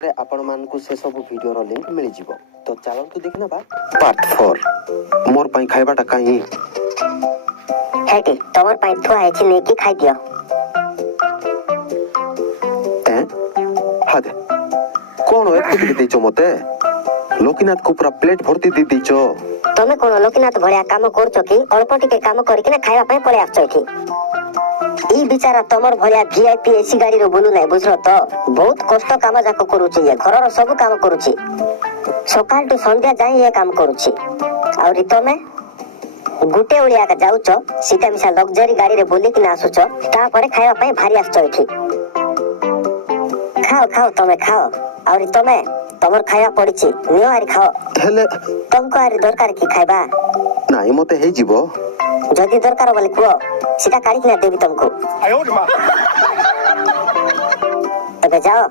आपण मानकु से सब वीडियो रो लिंक मिल जिवो तो चलंतु देखना बा पार्ट 4 मोर पई खाइबाटा काई हेटी तमर पई थुआ हेछि नेकी खाइ दियो हादे कोन एति देचो मते लोकीनाथ को पूरा प्लेट भर्ती दे देचो तमे कोन लोकीनाथ भलिया काम करछो कि अल्प टिके काम करिकिना खाइबा पई पळे आछो कि ई बिचारा तमर भलिया वीआईपी एसी गाड़ी रो बोलु नै बुझरो तो बहुत कष्ट काम जाक करूची ये घर रो सब काम करूची सकाल टू संध्या जाई ये काम करूची और तमे गुटे उलिया का जाउचो सीता मिसा लग्जरी गाड़ी रे बोली कि ना आसुचो ता परे खाइबा पई भारी आछो इठी खाओ खाओ तमे खाओ और तमे तमर खाइबा पड़ीची नियो आरी खाओ हेले तुमको आरी दरकार की खाइबा नाही मते हे जीवो जदी दरकार बोले कुओ सीधा काढ़ी किना देबी तुमको तबे जाओ